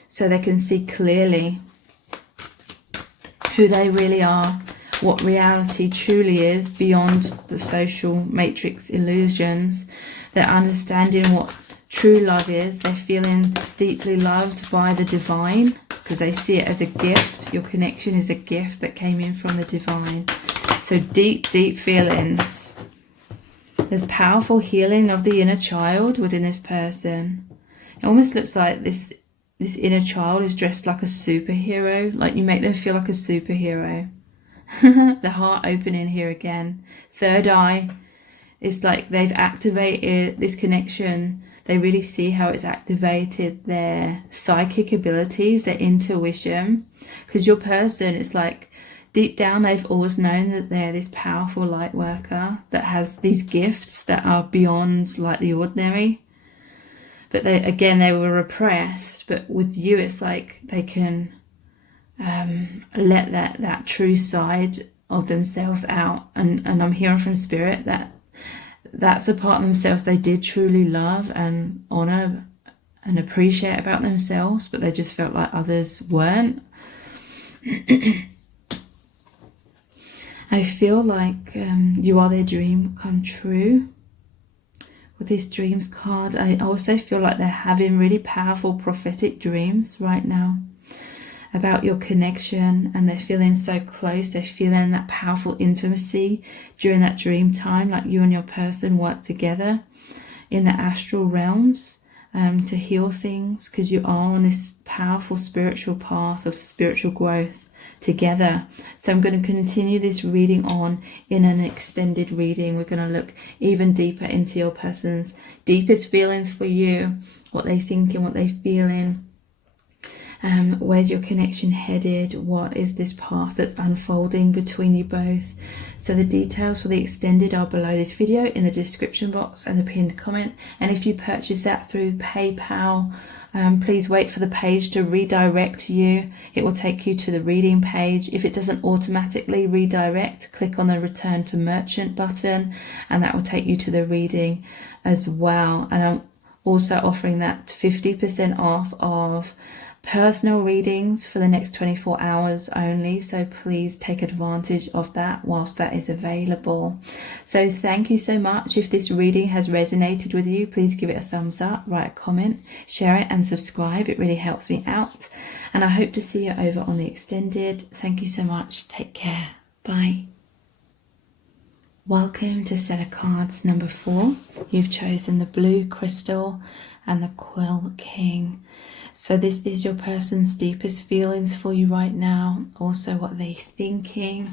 So they can see clearly who they really are, what reality truly is beyond the social matrix illusions. They're understanding what true love is. They're feeling deeply loved by the divine because they see it as a gift. Your connection is a gift that came in from the divine. So deep, deep feelings. There's powerful healing of the inner child within this person. It almost looks like this inner child is dressed like a superhero. Like you make them feel like a superhero. The heart opening here again. Third eye. It's like they've activated this connection. They really see how it's activated their psychic abilities, their intuition. Because your person, it's like deep down they've always known that they're this powerful light worker that has these gifts that are beyond like the ordinary. But they were repressed. But with you, it's like they can let that true side of themselves out. And I'm hearing from Spirit that that's the part of themselves they did truly love and honor and appreciate about themselves, but they just felt like others weren't. I feel like you are their dream come true. With this dreams card, I also feel like they're having really powerful prophetic dreams right now about your connection, and they're feeling so close. They're feeling that powerful intimacy during that dream time, like you and your person work together in the astral realms to heal things, because you are on this powerful spiritual path of spiritual growth together. So I'm going to continue this reading on in an extended reading. We're going to look even deeper into your person's deepest feelings for you, what they think and what they feeling. Where's your connection headed? What is this path that's unfolding between you both? So the details for the extended are below this video in the description box and the pinned comment. And if you purchase that through PayPal, please wait for the page to redirect you. It will take you to the reading page. If it doesn't automatically redirect, click on the return to merchant button and that will take you to the reading as well. And I'm also offering that 50% off of personal readings for the next 24 hours only, so please take advantage of that whilst that is available. So thank you so much. If this reading has resonated with you, please give it a thumbs up, write a comment, share it and subscribe. It really helps me out, and I hope to see you over on the extended. Thank you so much. Take care. Bye. Welcome to set of cards number 4. You've chosen the blue crystal and the Quill King. So this is your person's deepest feelings for you right now. Also what they're thinking.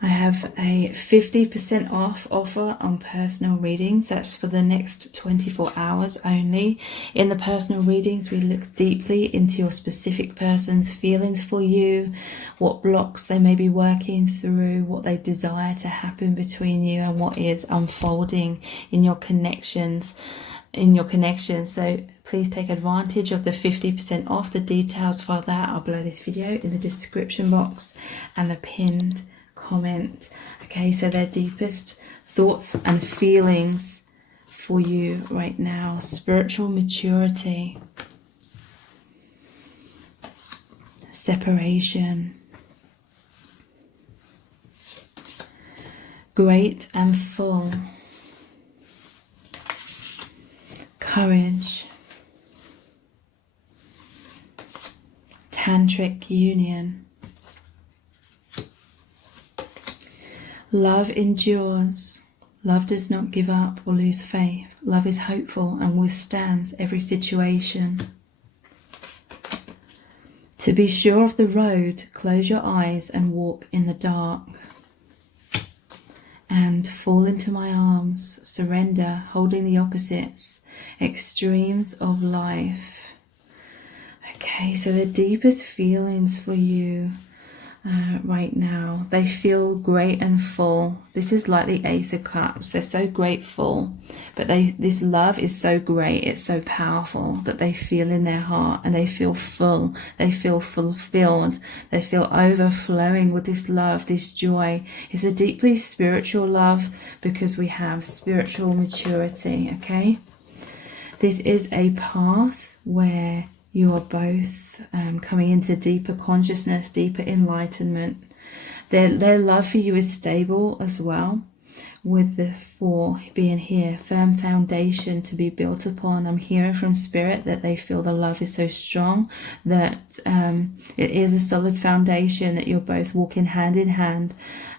I have a 50% off offer on personal readings. That's for the next 24 hours only. In the personal readings, we look deeply into your specific person's feelings for you, what blocks they may be working through, what they desire to happen between you, and what is unfolding in your connections. So please take advantage of the 50% off. The details for that are below this video in the description box and the pinned comment. Okay, so their deepest thoughts and feelings for you right now. Spiritual maturity, separation, great and full, courage, tantric union, love endures. Love does not give up or lose faith. Love is hopeful and withstands every situation. To be sure of the road, close your eyes and walk in the dark. And fall into my arms, surrender, holding the opposites, extremes of life. Okay, so the deepest feelings for you right now, they feel great and full. This is like the Ace of Cups. They're so grateful, but this love is so great, it's so powerful that they feel in their heart, and they feel full, they feel fulfilled, they feel overflowing with this love, this joy. It's a deeply spiritual love because we have spiritual maturity. Okay, this is a path where you are both coming into deeper consciousness, deeper enlightenment. Their love for you is stable as well, with the 4 being here, firm foundation to be built upon. I'm hearing from Spirit that they feel the love is so strong that it is a solid foundation, that you're both walking hand in hand,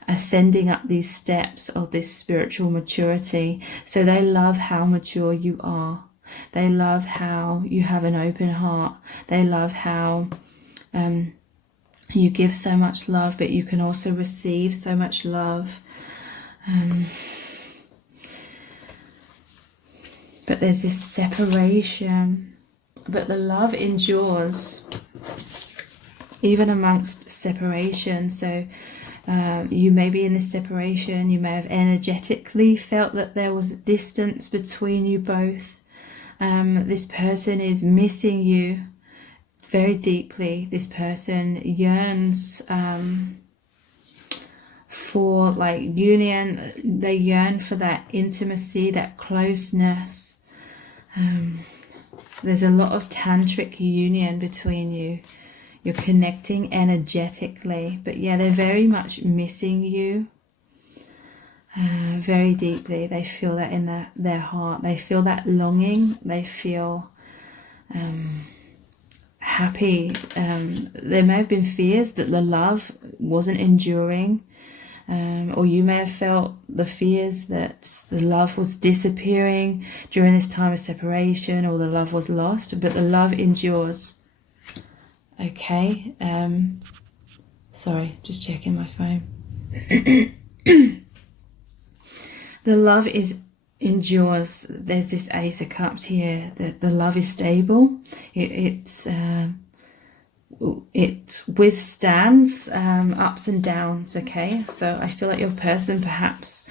ascending up these steps of this spiritual maturity. So they love how mature you are. They love how you have an open heart. They love how you give so much love, but you can also receive so much love. But there's this separation, but the love endures even amongst separation. So you may be in this separation, you may have energetically felt that there was distance between you both. This person is missing you very deeply. This person yearns for like union. They yearn for that intimacy, that closeness. There's a lot of tantric union between you. You're connecting energetically, but yeah, they're very much missing you. Very deeply. They feel that in their heart. They feel that longing. They feel happy. There may have been fears that the love wasn't enduring, or you may have felt the fears that the love was disappearing during this time of separation, or the love was lost, but the love endures. Okay, sorry, just checking my phone. The love endures. There's this Ace of Cups here. The love is stable. It withstands ups and downs. Okay, so I feel like your person perhaps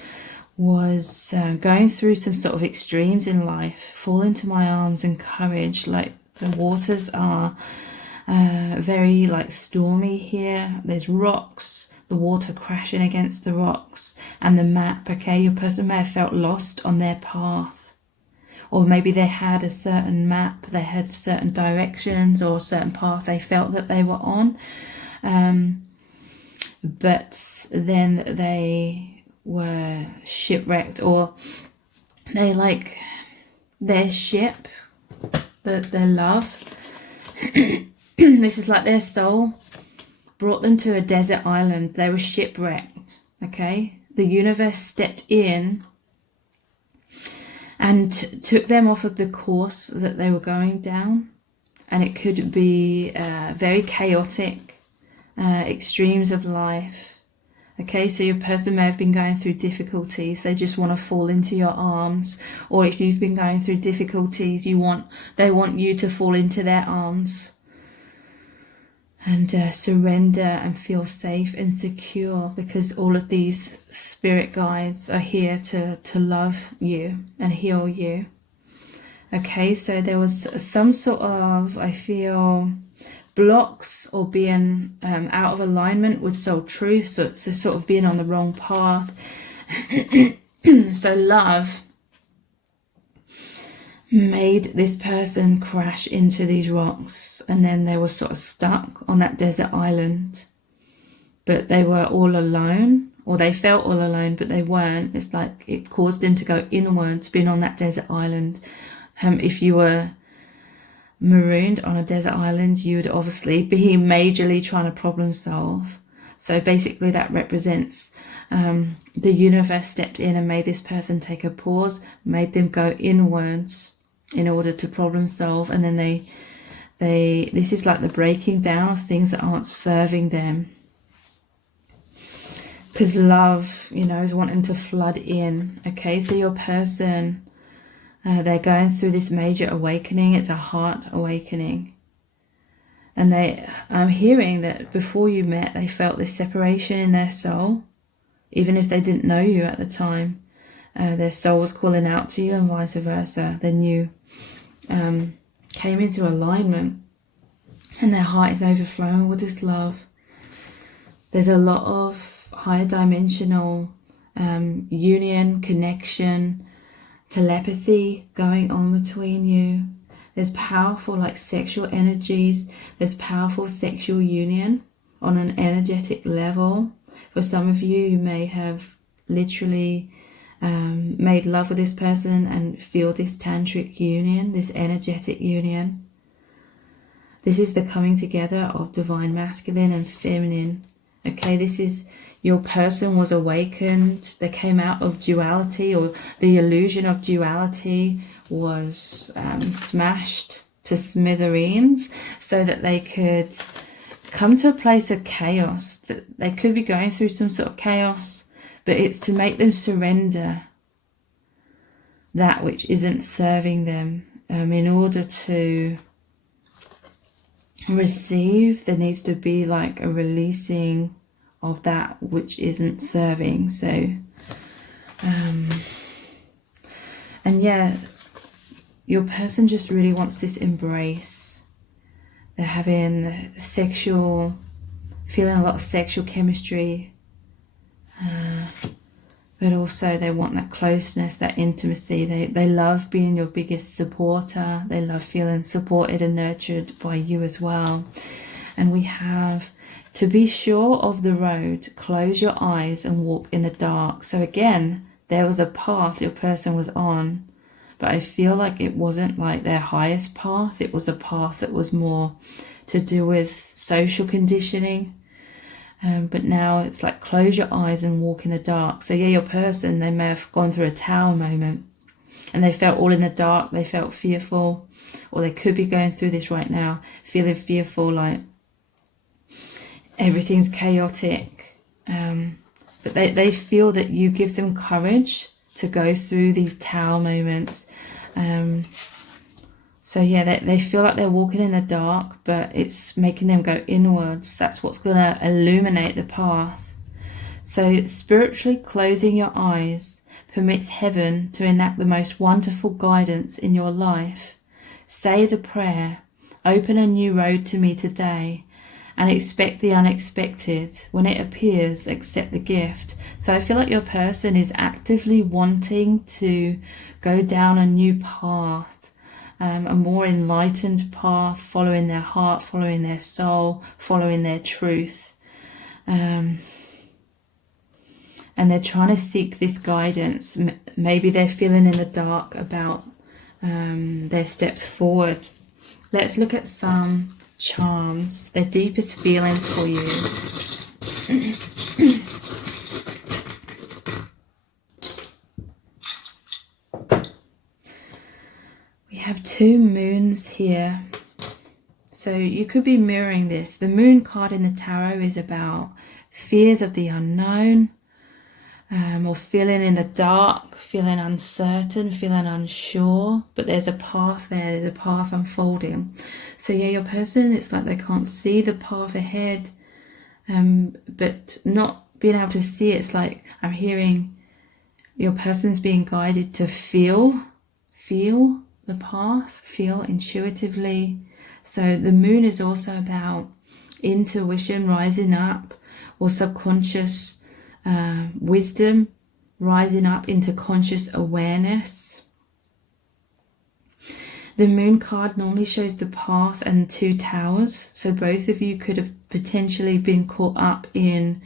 was going through some sort of extremes in life. Fall into my arms and courage. Like the waters are very like stormy here. There's rocks. The water crashing against the rocks, and the map. Okay, your person may have felt lost on their path, or maybe they had a certain map, they had certain directions or a certain path they felt that they were on, but then they were shipwrecked, or they like their ship, their love. This is like their soul brought them to a desert island. They were shipwrecked. Okay, the universe stepped in and took them off of the course that they were going down, and it could be very chaotic, extremes of life. Okay, so your person may have been going through difficulties. They just want to fall into your arms, or if you've been going through difficulties, they want you to fall into their arms and surrender and feel safe and secure, because all of these spirit guides are here to love you and heal you. Okay, so there was some sort of, I feel, blocks or being out of alignment with soul truth, so sort of being on the wrong path. So love made this person crash into these rocks, and then they were sort of stuck on that desert island, but they were all alone, or they felt all alone, but they weren't. It's like it caused them to go inwards, being on that desert island. If you were marooned on a desert island, you would obviously be majorly trying to problem solve. So basically that represents the universe stepped in and made this person take a pause, made them go inwards in order to problem solve, and then they this is like the breaking down of things that aren't serving them, because love, you know, is wanting to flood in. Okay, so your person, they're going through this major awakening. It's a heart awakening, and I'm hearing that before you met, they felt this separation in their soul, even if they didn't know you at the time. Their soul was calling out to you, and vice versa. Then you came into alignment, and their heart is overflowing with this love. There's a lot of higher dimensional union, connection, telepathy going on between you. There's powerful like sexual energies. There's powerful sexual union on an energetic level. For some of you, you may have literally made love with this person and feel this tantric union, this energetic union. This is the coming together of divine masculine and feminine. Okay, this is your person was awakened. They came out of duality, or the illusion of duality was smashed to smithereens, so that they could come to a place of chaos. That they could be going through some sort of chaos, but it's to make them surrender that which isn't serving them. In order to receive, there needs to be like a releasing of that which isn't serving. So and yeah, your person just really wants this embrace. They're having feeling a lot of sexual chemistry, but also they want that closeness, that intimacy. They love being your biggest supporter. They love feeling supported and nurtured by you as well. And we have, to be sure of the road, close your eyes and walk in the dark. So again, there was a path your person was on, but I feel like it wasn't like their highest path. It was a path that was more to do with social conditioning. But now it's like close your eyes and walk in the dark. So yeah, your person, they may have gone through a tower moment and they felt all in the dark. They felt fearful, or they could be going through this right now, feeling fearful, like everything's chaotic. But they feel that you give them courage to go through these tower moments. So yeah, they feel like they're walking in the dark, but it's making them go inwards. That's what's going to illuminate the path. So spiritually closing your eyes permits heaven to enact the most wonderful guidance in your life. Say the prayer, open a new road to me today, and expect the unexpected. When it appears, accept the gift. So I feel like your person is actively wanting to go down a new path, a more enlightened path, following their heart, following their soul, following their truth. And they're trying to seek this guidance. Maybe they're feeling in the dark about their steps forward. Let's look at some charms, their deepest feelings for you. We have two moons here. So you could be mirroring this. The moon card in the tarot is about fears of the unknown, or feeling in the dark, feeling uncertain, feeling unsure, but there's a path there, there's a path unfolding. So yeah, your person, it's like they can't see the path ahead, but not being able to see it, it's like I'm hearing your person's being guided to feel the path, feel intuitively. So the moon is also about intuition rising up, or subconscious wisdom rising up into conscious awareness. The moon card normally shows the path and 2 towers. So both of you could have potentially been caught up in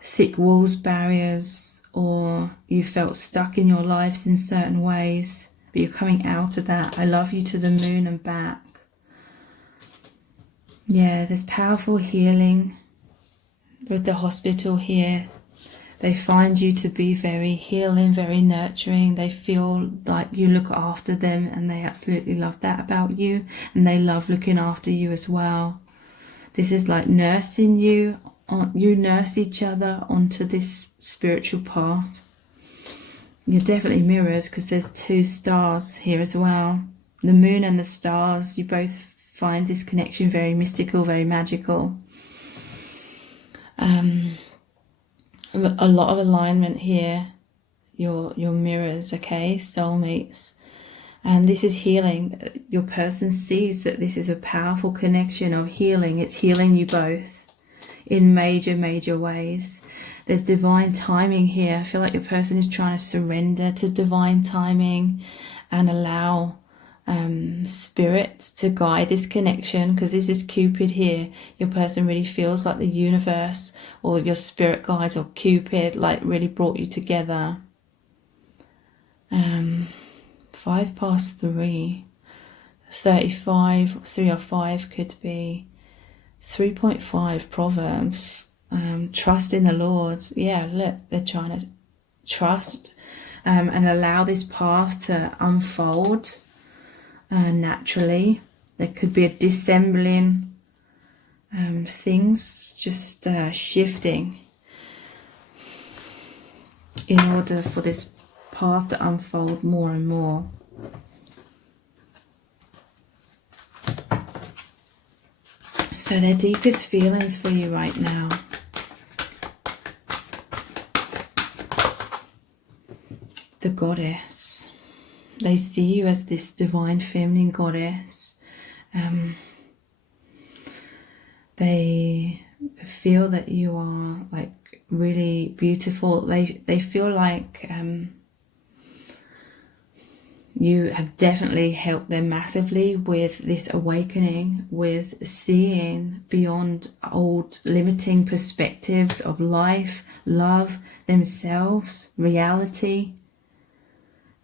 thick walls, barriers, or you felt stuck in your lives in certain ways, but you're coming out of that. I love you to the moon and back. Yeah, there's powerful healing with the hospital here. They find you to be very healing, very nurturing. They feel like you look after them, and they absolutely love that about you, and they love looking after you as well. This is like nursing you. You nurse each other onto this spiritual path. You're definitely mirrors, because there's 2 stars here as well. The moon and the stars, you both find this connection very mystical, very magical. A lot of alignment here. Your mirrors, okay, soulmates. And this is healing. Your person sees that this is a powerful connection of healing. It's healing you both in major ways. There's divine timing here. I feel like your person is trying to surrender to divine timing and allow spirit to guide this connection, because this is Cupid here. Your person really feels like the universe or your spirit guides or Cupid like really brought you together. 3:05, 35, 3 or 5 could be 3.5 Proverbs. Trust in the Lord. Yeah, look, they're trying to trust and allow this path to unfold naturally. There could be a dissembling, things just shifting in order for this path to unfold more and more. So their deepest feelings for you right now. The goddess. They see you as this divine feminine goddess. They feel that you are like really beautiful. They feel like you have definitely helped them massively with this awakening, with seeing beyond old limiting perspectives of life, love, themselves, reality.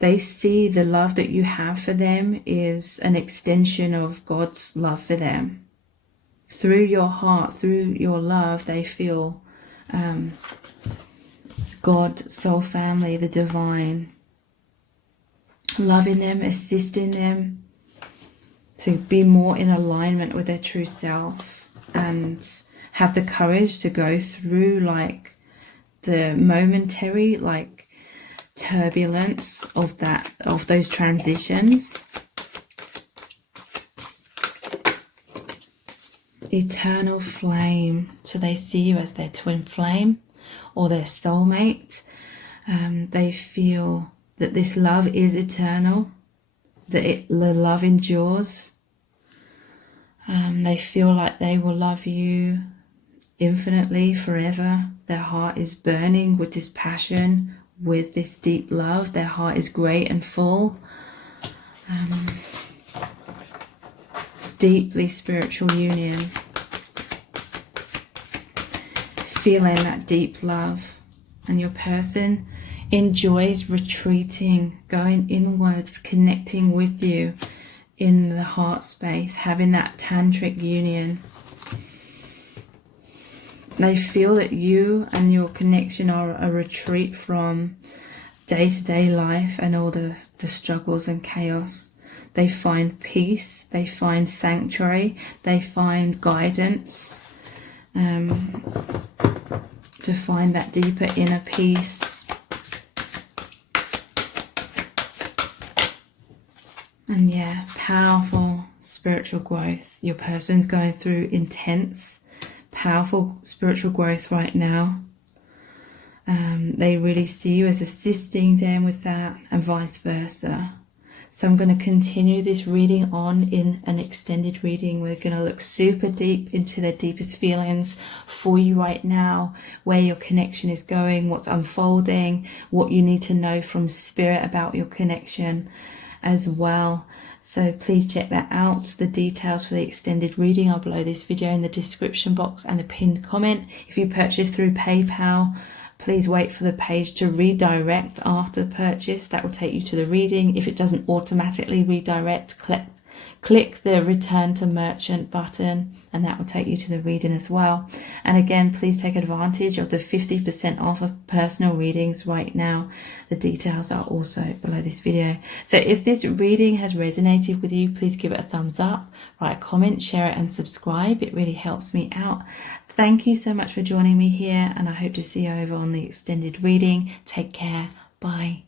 They see the love that you have for them is an extension of God's love for them. Through your heart, through your love, they feel God, soul family, the divine, loving them, assisting them to be more in alignment with their true self and have the courage to go through like the momentary like turbulence of those transitions. Eternal flame. So they see you as their twin flame or their soulmate. They feel that this love is eternal, that the love endures. They feel like they will love you infinitely, forever. Their heart is burning with this passion, with this deep love. Their heart is great and full. Deeply spiritual union. Feeling that deep love. And your person enjoys retreating, going inwards, connecting with you in the heart space, having that tantric union. They feel that you and your connection are a retreat from day-to-day life and all the struggles and chaos. They find peace, they find sanctuary, they find guidance, to find that deeper inner peace. And yeah, powerful spiritual growth. Your person's going through intense, powerful spiritual growth right now. They really see you as assisting them with that, and vice versa. So I'm going to continue this reading on in an extended reading. We're going to look super deep into their deepest feelings for you right now, where your connection is going, what's unfolding, what you need to know from spirit about your connection. as well. So please check that out. The details for the extended reading are below this video in the description box and the pinned comment. If you purchase through PayPal, please wait for the page to redirect after purchase. That will take you to the reading. If it doesn't automatically redirect, click the return to merchant button and that will take you to the reading as well. And again, please take advantage of the 50% off of personal readings right now. The details are also below this video. So if this reading has resonated with you, please give it a thumbs up, write a comment, share it and subscribe. It really helps me out. Thank you so much for joining me here, and I hope to see you over on the extended reading. Take care. Bye.